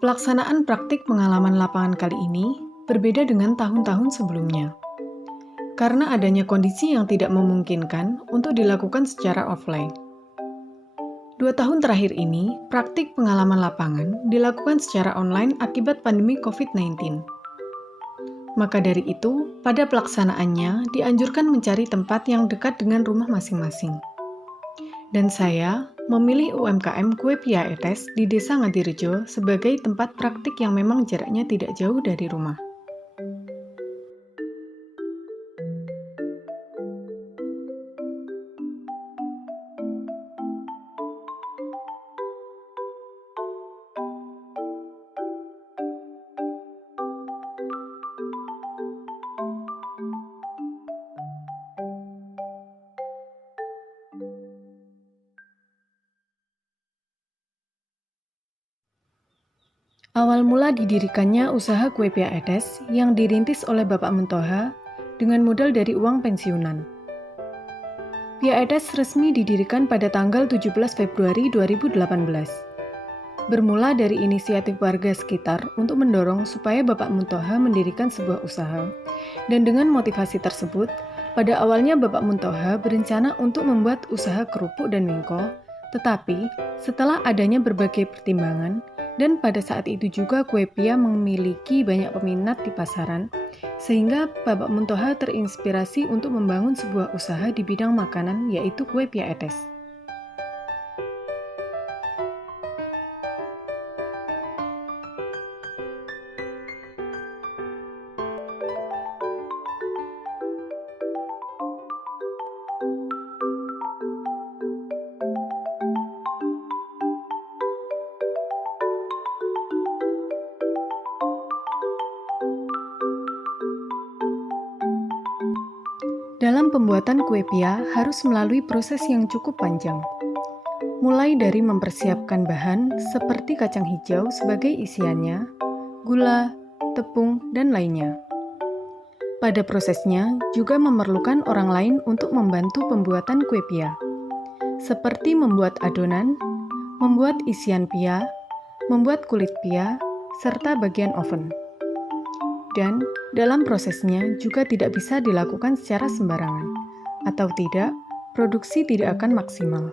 Pelaksanaan praktik pengalaman lapangan kali ini berbeda dengan tahun-tahun sebelumnya, karena adanya kondisi yang tidak memungkinkan untuk dilakukan secara offline. 2 tahun terakhir ini, praktik pengalaman lapangan dilakukan secara online akibat pandemi COVID-19. Maka dari itu, pada pelaksanaannya dianjurkan mencari tempat yang dekat dengan rumah masing-masing. Dan saya memilih UMKM Kue Pia Etes di Desa Ngadirejo sebagai tempat praktik yang memang jaraknya tidak jauh dari rumah. Awal mula didirikannya usaha Kue Pia Etes yang dirintis oleh Bapak Muntoha dengan modal dari uang pensiunan. Pia Etes resmi didirikan pada tanggal 17 Februari 2018. Bermula dari inisiatif warga sekitar untuk mendorong supaya Bapak Muntoha mendirikan sebuah usaha. Dan dengan motivasi tersebut, pada awalnya Bapak Muntoha berencana untuk membuat usaha kerupuk dan mingko, tetapi setelah adanya berbagai pertimbangan, dan pada saat itu juga kue pia memiliki banyak peminat di pasaran, sehingga Bapak Muntoha terinspirasi untuk membangun sebuah usaha di bidang makanan, yaitu Kue Pia Etes. Dalam pembuatan kue pia harus melalui proses yang cukup panjang. Mulai dari mempersiapkan bahan seperti kacang hijau sebagai isiannya, gula, tepung, dan lainnya. Pada prosesnya juga memerlukan orang lain untuk membantu pembuatan kue pia, seperti membuat adonan, membuat isian pia, membuat kulit pia, serta bagian oven. Dan dalam prosesnya juga tidak bisa dilakukan secara sembarangan, atau tidak, produksi tidak akan maksimal.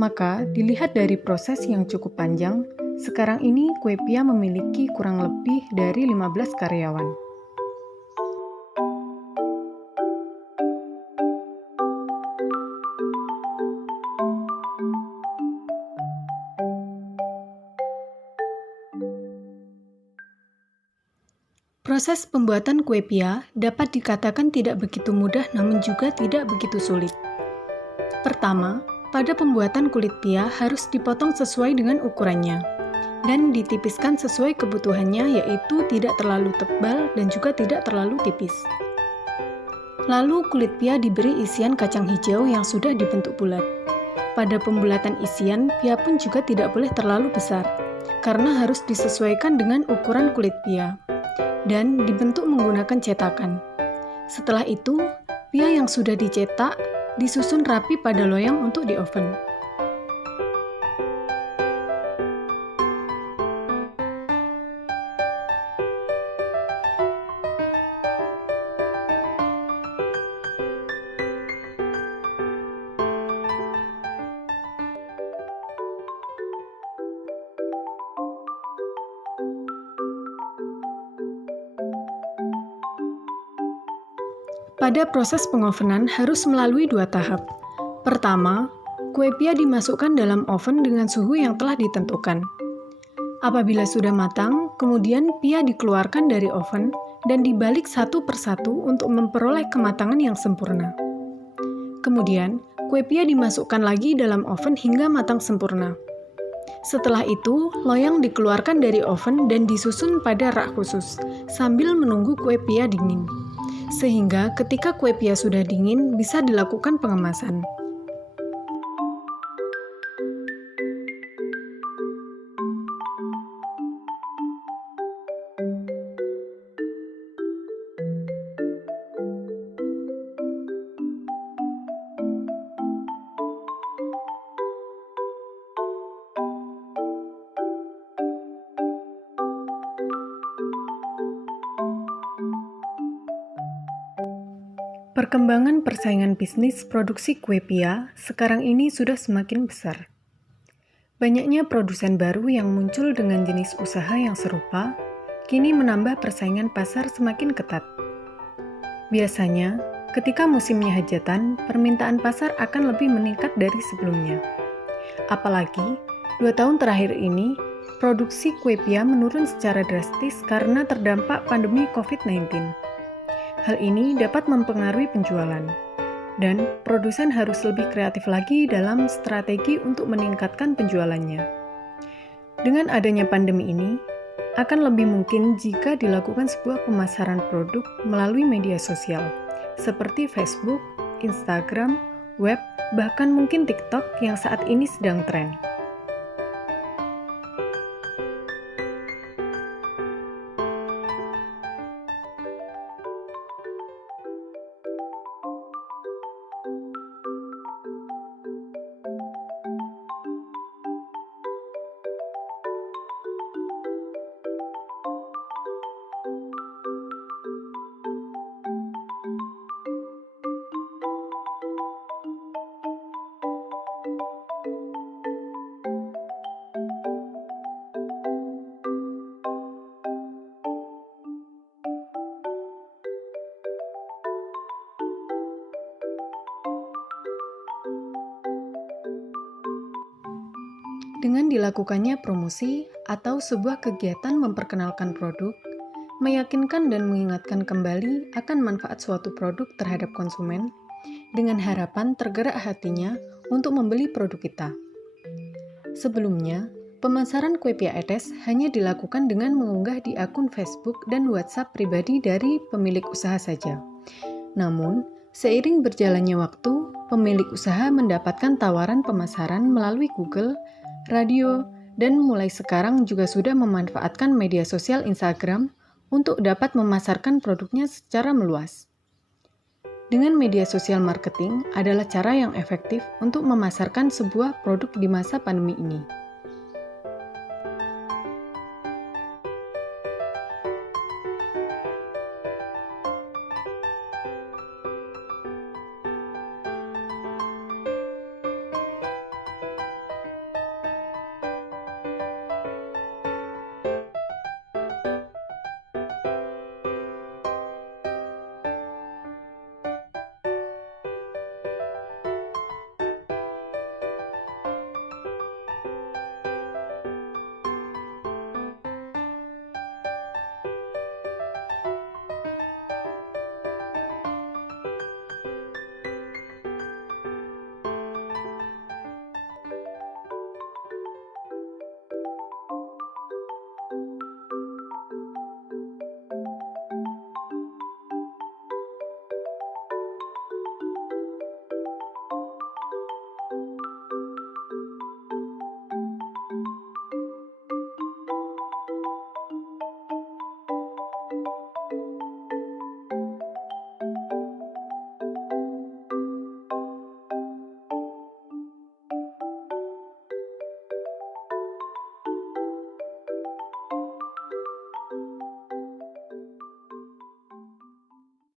Maka, dilihat dari proses yang cukup panjang, sekarang ini Kue Pia memiliki kurang lebih dari 15 karyawan. Proses pembuatan kue pia dapat dikatakan tidak begitu mudah namun juga tidak begitu sulit. Pertama, pada pembuatan kulit pia harus dipotong sesuai dengan ukurannya dan ditipiskan sesuai kebutuhannya, yaitu tidak terlalu tebal dan juga tidak terlalu tipis. Lalu kulit pia diberi isian kacang hijau yang sudah dibentuk bulat. Pada pembulatan isian, pia pun juga tidak boleh terlalu besar karena harus disesuaikan dengan ukuran kulit pia dan dibentuk menggunakan cetakan. Setelah itu, pia yang sudah dicetak disusun rapi pada loyang untuk di oven. Pada proses pengovenan harus melalui 2 tahap. Pertama, kue pia dimasukkan dalam oven dengan suhu yang telah ditentukan. Apabila sudah matang, kemudian pia dikeluarkan dari oven dan dibalik satu persatu untuk memperoleh kematangan yang sempurna. Kemudian, kue pia dimasukkan lagi dalam oven hingga matang sempurna. Setelah itu, loyang dikeluarkan dari oven dan disusun pada rak khusus sambil menunggu kue pia dingin. Sehingga ketika kue pia sudah dingin, bisa dilakukan pengemasan. Perkembangan persaingan bisnis produksi kue pia sekarang ini sudah semakin besar. Banyaknya produsen baru yang muncul dengan jenis usaha yang serupa, kini menambah persaingan pasar semakin ketat. Biasanya, ketika musimnya hajatan, permintaan pasar akan lebih meningkat dari sebelumnya. Apalagi, 2 tahun terakhir ini, produksi kue pia menurun secara drastis karena terdampak pandemi COVID-19. Hal ini dapat mempengaruhi penjualan, dan produsen harus lebih kreatif lagi dalam strategi untuk meningkatkan penjualannya. Dengan adanya pandemi ini, akan lebih mungkin jika dilakukan sebuah pemasaran produk melalui media sosial, seperti Facebook, Instagram, web, bahkan mungkin TikTok yang saat ini sedang tren. Dengan dilakukannya promosi atau sebuah kegiatan memperkenalkan produk, meyakinkan dan mengingatkan kembali akan manfaat suatu produk terhadap konsumen, dengan harapan tergerak hatinya untuk membeli produk kita. Sebelumnya, pemasaran kue pia etes hanya dilakukan dengan mengunggah di akun Facebook dan WhatsApp pribadi dari pemilik usaha saja. Namun, seiring berjalannya waktu, pemilik usaha mendapatkan tawaran pemasaran melalui Google, radio, dan mulai sekarang juga sudah memanfaatkan media sosial Instagram untuk dapat memasarkan produknya secara meluas. Dengan media sosial marketing adalah cara yang efektif untuk memasarkan sebuah produk di masa pandemi ini.